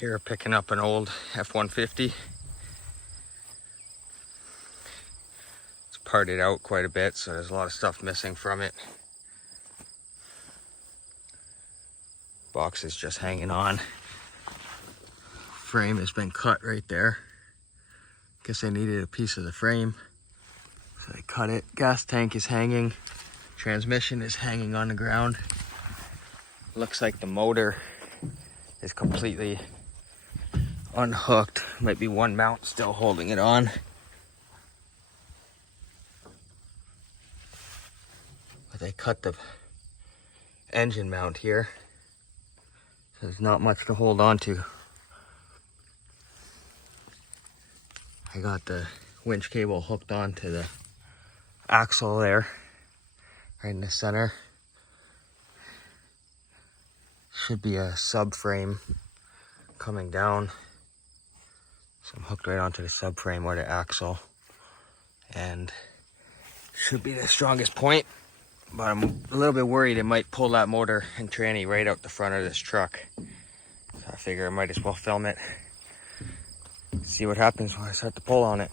Here picking up an old F-150. It's parted out quite a bit, so there's a lot of stuff missing from it. Box is just hanging on. Frame has been cut right there. Guess they needed a piece of the frame, so they cut it. Gas tank is hanging. Transmission is hanging on the ground. Looks like the motor is completely unhooked. Might be one mount still holding it on. But they cut the engine mount here. So there's not much to hold on to. I got the winch cable hooked onto the axle there, right in the center. Should be a subframe coming down. So I'm hooked right onto the subframe or the axle. And should be the strongest point. But I'm a little bit worried it might pull that motor and tranny right out the front of this truck. So I figure I might as well film it. See what happens when I start to pull on it.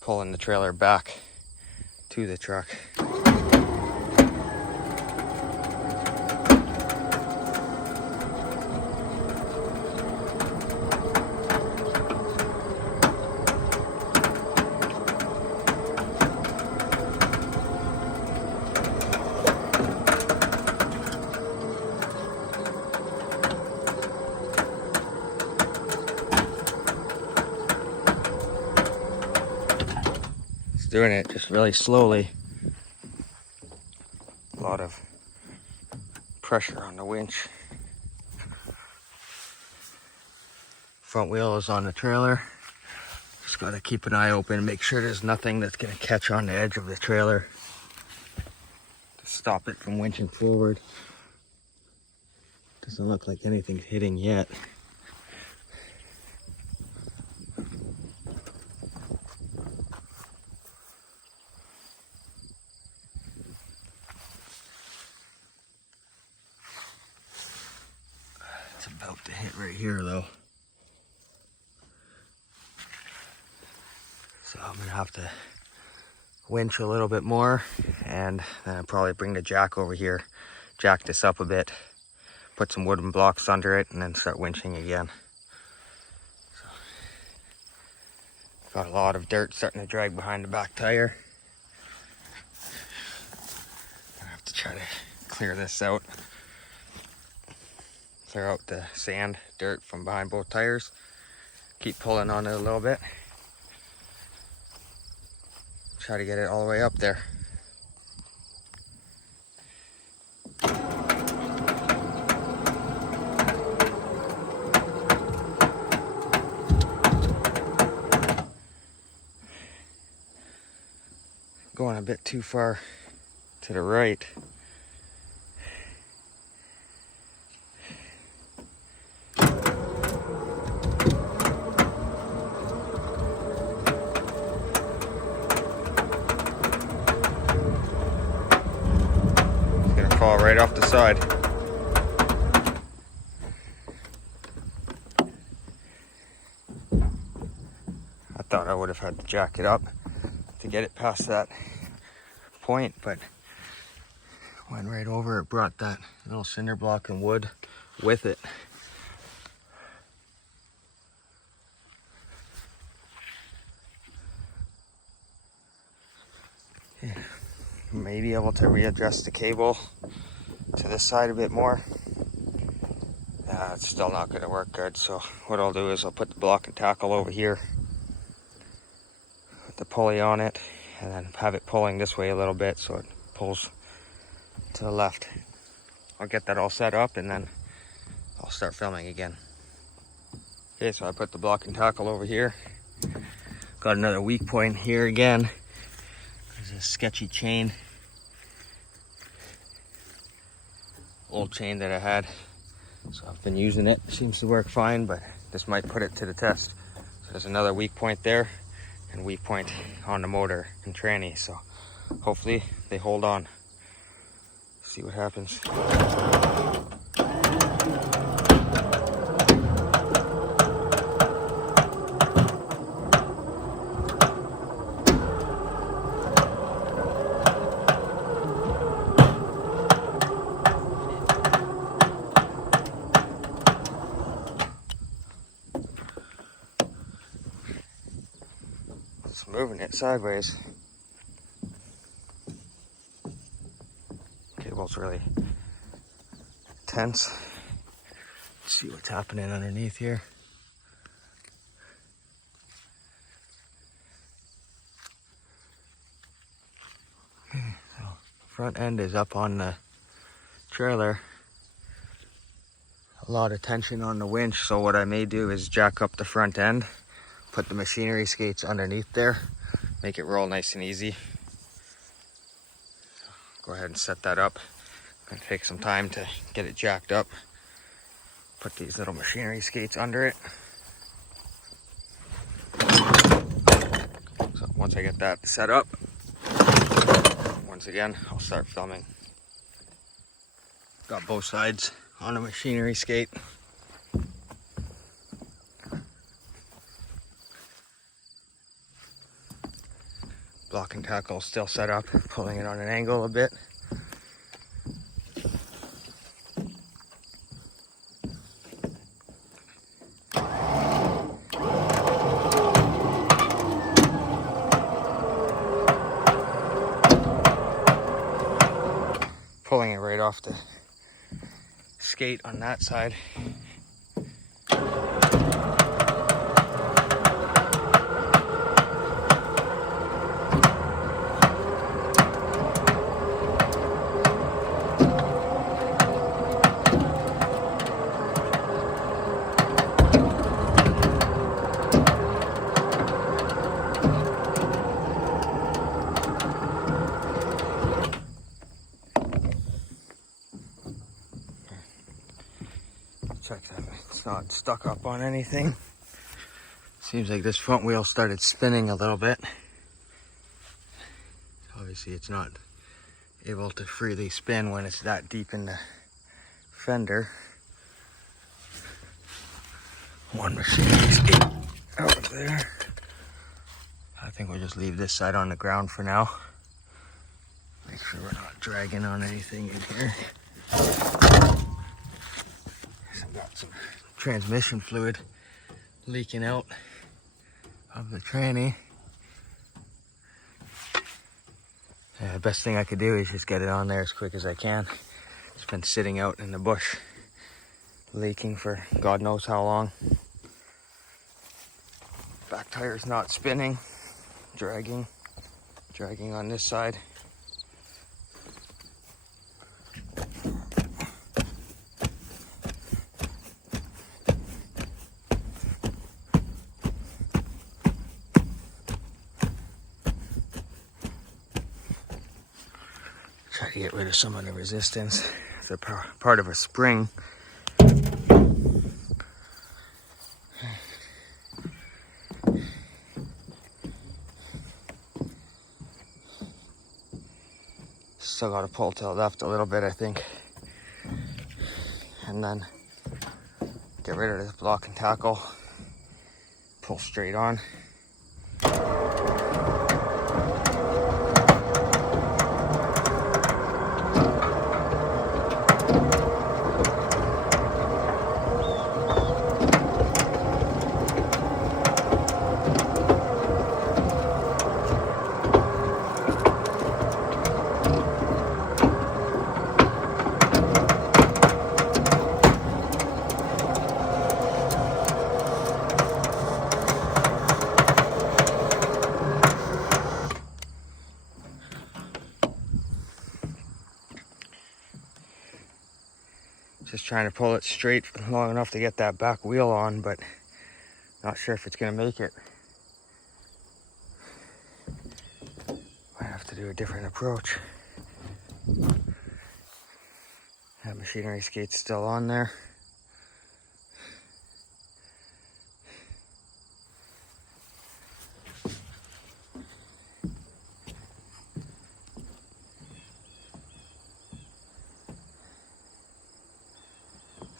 Pulling the trailer back to the truck. Doing it just really slowly. A lot of pressure on the winch. Front wheel is on the trailer. Just got to keep an eye open and make sure there's nothing that's going to catch on the edge of the trailer to stop it from winching forward. Doesn't look like anything's hitting yet. It's about to hit right here though. So I'm gonna have to winch a little bit more, and then I'll probably bring the jack over here, jack this up a bit, put some wooden blocks under it, and then start winching again. So, got a lot of dirt starting to drag behind the back tire. I have to try to clear this out. Clear out the sand, dirt from behind both tires. Keep pulling on it a little bit. Try to get it all the way up there. Going a bit too far to the right. Fall right off the side. I thought I would have had to jack it up to get it past that point, but went right over it, brought that little cinder block and wood with it. Yeah. May be able to readjust the cable to this side a bit more. It's still not going to work good, so what I'll do is I'll put the block and tackle over here, put the pulley on it, and then have it pulling this way a little bit so it pulls to the left. I'll get that all set up and then I'll start filming again. Okay, so I put the block and tackle over here. Got another weak point here again. There's a sketchy chain, old chain that I had So I've been using it. Seems to work fine, but this might put it to the test. So there's another weak point there and weak point on the motor and tranny. So hopefully they hold on. See what happens. It's moving it sideways. Cable's really tense. Let's see what's happening underneath here. Okay, so front end is up on the trailer. A lot of tension on the winch, so what I may do is jack up the front end, put the machinery skates underneath there, make it roll nice and easy. Go ahead and set that up. Gonna take some time to get it jacked up. Put these little machinery skates under it. So once I get that set up, once again, I'll start filming. Got both sides on a machinery skate. Block and tackle still set up, pulling it on an angle a bit. Pulling it right off the skate on that side. Check that, it's not stuck up on anything. Seems like this front wheel started spinning a little bit. Obviously it's not able to freely spin when it's that deep in the fender. One machinery skate out there. I think we'll just leave this side on the ground for now. Make sure we're not dragging on anything in here. I've got some transmission fluid leaking out of the tranny. The best thing I could do is just get it on there as quick as I can. It's been sitting out in the bush, leaking for God knows how long. Back tire's not spinning, dragging on this side. Try to get rid of some of the resistance. It's a part of a spring. Still got to pull to the left a little bit, I think. And then get rid of this block and tackle. Pull straight on. Just trying to pull it straight long enough to get that back wheel on, but not sure if it's gonna make it. Might have to do a different approach. That machinery skate's still on there.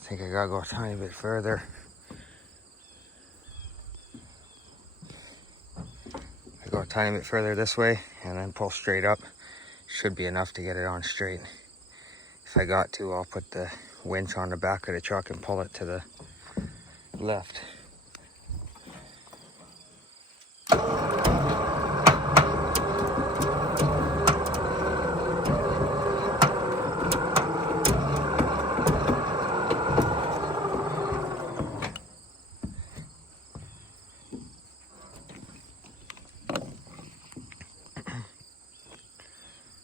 think I gotta go a tiny bit further. I go a tiny bit further this way and then pull straight up. Should be enough to get it on straight. If I got to, I'll put the winch on the back of the truck and pull it to the left.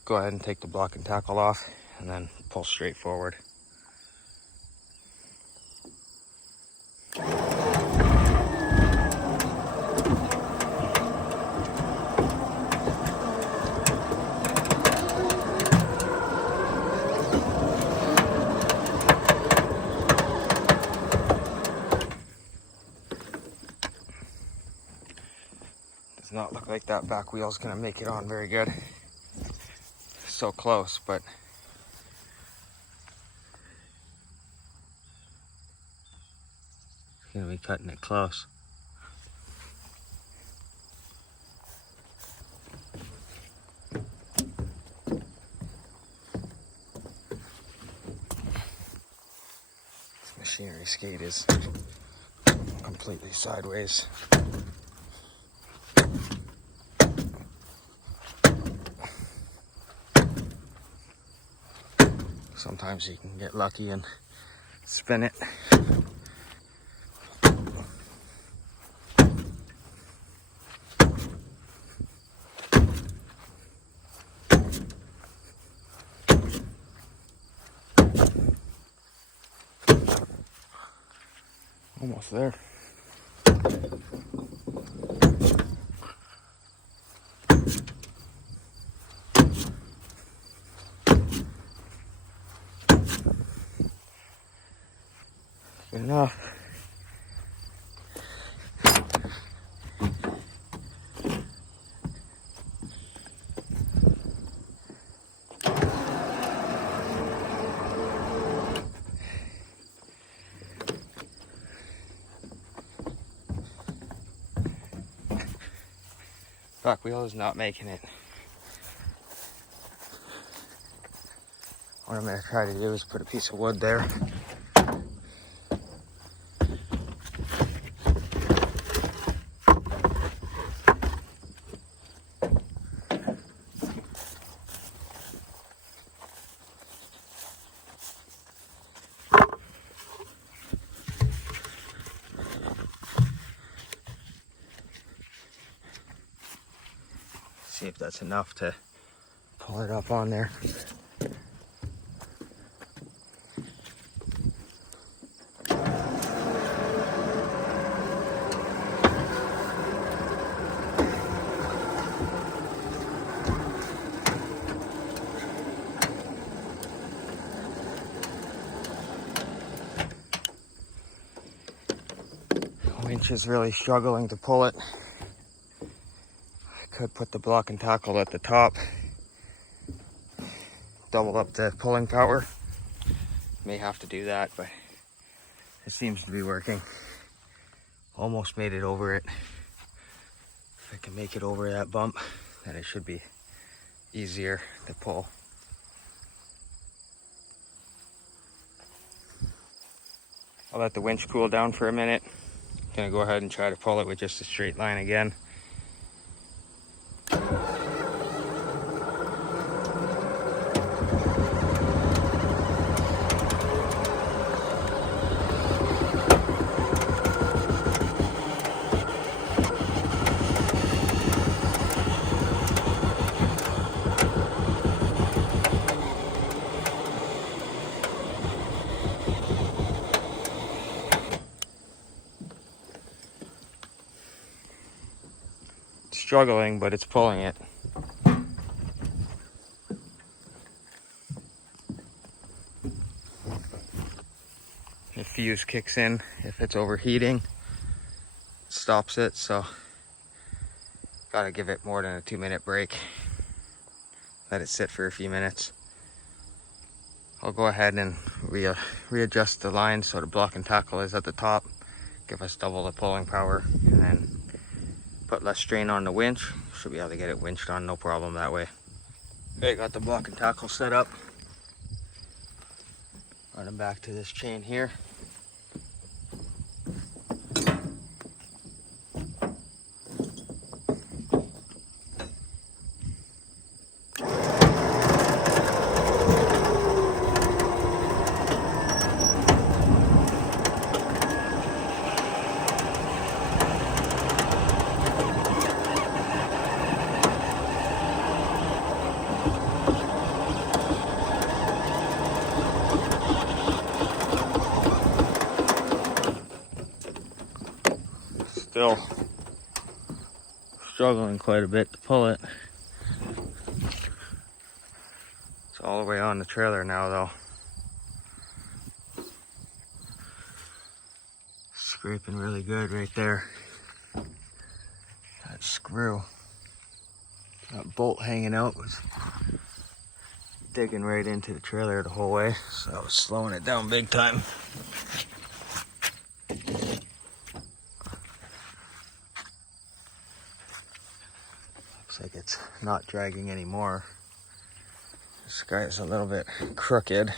Go ahead and take the block and tackle off and then pull straight forward. Does not look like that back wheel's gonna make it on very good. So close, but it's gonna be cutting it close. This machinery skate is completely sideways. Sometimes you can get lucky and spin it. Almost there. Good enough. Back wheel is not making it. What I'm going to try to do is put a piece of wood there. See if that's enough to pull it up on there. The winch is really struggling to pull it. Could put the block and tackle at the top, double up the pulling power. May have to do that, but it seems to be working. Almost made it over it. If I can make it over that bump, then it should be easier to pull. I'll let the winch cool down for a minute. Gonna go ahead and try to pull it with just a straight line again. Struggling, but it's pulling it. The fuse kicks in if it's overheating, stops it, so gotta give it more than a 2-minute break. Let it sit for a few minutes. I'll go ahead and readjust the line so the block and tackle is at the top, give us double the pulling power, and then put less strain on the winch. Should be able to get it winched on, no problem that way. Okay, got the block and tackle set up. Running back to this chain here. Still struggling quite a bit to pull it. It's all the way on the trailer now though. Scraping really good right there. That screw, that bolt hanging out was digging right into the trailer the whole way, so I was slowing it down big time. Looks like it's not dragging anymore. This guy's a little bit crooked.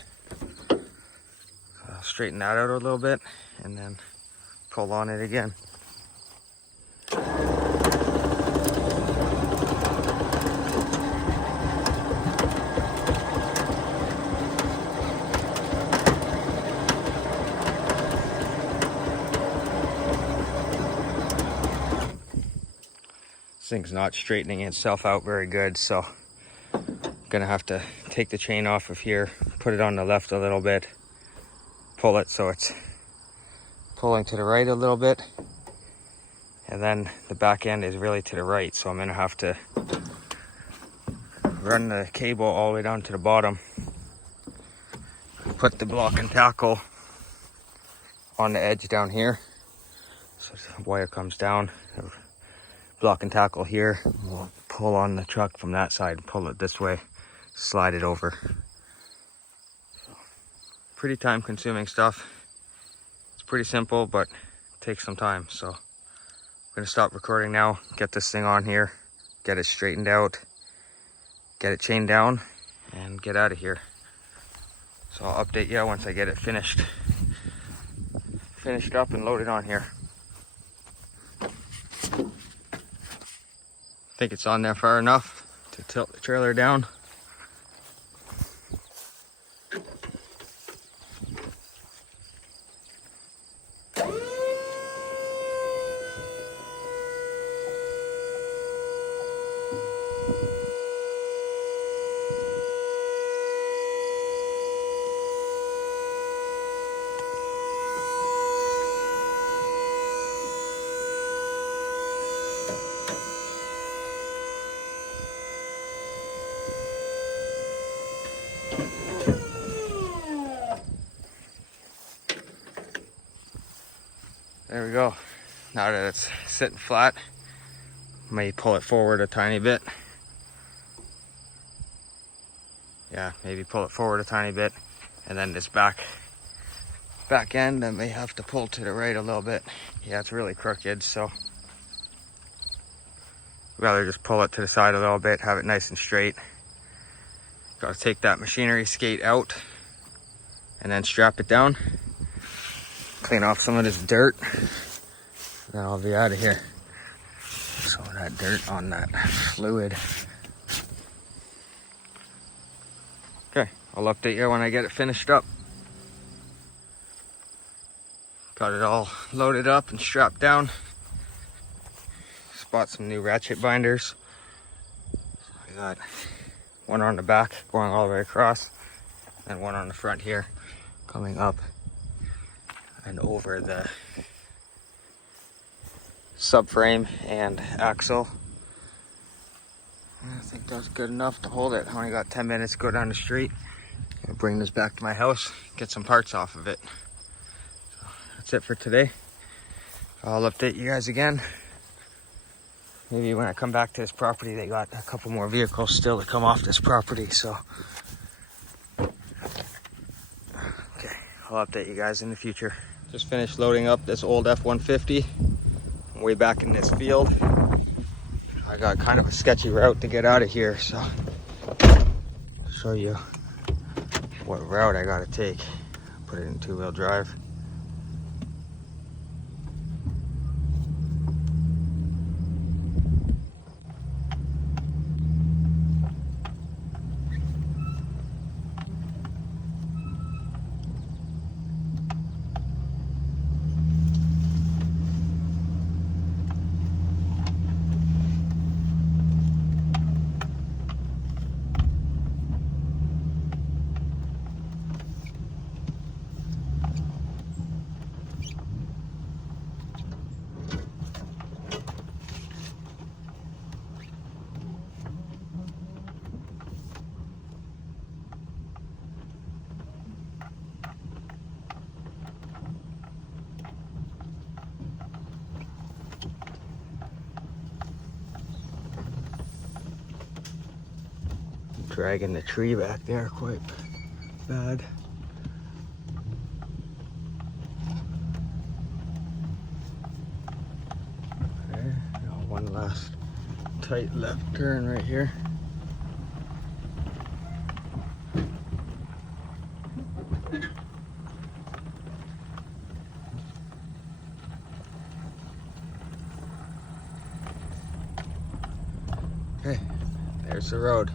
I'll straighten that out a little bit and then pull on it again. This thing's not straightening itself out very good, so I'm gonna have to take the chain off of here, put it on the left a little bit, pull it so it's pulling to the right a little bit, and then the back end is really to the right, so I'm gonna have to run the cable all the way down to the bottom, put the block and tackle on the edge down here, so the wire comes down, block and tackle here, we'll pull on the truck from that side, pull it this way, slide it over. So, pretty time consuming stuff. It's pretty simple, but it takes some time. So I'm gonna stop recording now, get this thing on here, get it straightened out, get it chained down, and get out of here. So I'll update you once I get it finished up and loaded on here. I think it's on there far enough to tilt the trailer down. There we go. Now that it's sitting flat, may pull it forward a tiny bit. Yeah, maybe pull it forward a tiny bit. And then this back end, I may have to pull to the right a little bit. Yeah, it's really crooked, so rather just pull it to the side a little bit, have it nice and straight. Got to take that machinery skate out and then strap it down. Clean off some of this dirt, then I'll be out of here. So that dirt on that fluid. Okay, I'll update you when I get it finished up. Got it all loaded up and strapped down. Bought some new ratchet binders. I got one on the back going all the way across, and one on the front here coming up and over the subframe and axle. I think that's good enough to hold it. I only got 10 minutes to go down the street. I'll bring this back to my house, get some parts off of it. So that's it for today. I'll update you guys again. Maybe when I come back to this property, they got a couple more vehicles still to come off this property, so I'll update you guys in the future. Just finished loading up this old F-150. I'm way back in this field. I got kind of a sketchy route to get out of here, so I'll show you what route I gotta take. Put it in two-wheel drive. Dragging the tree back there quite bad. Okay, now one last tight left turn right here. Okay, there's the road.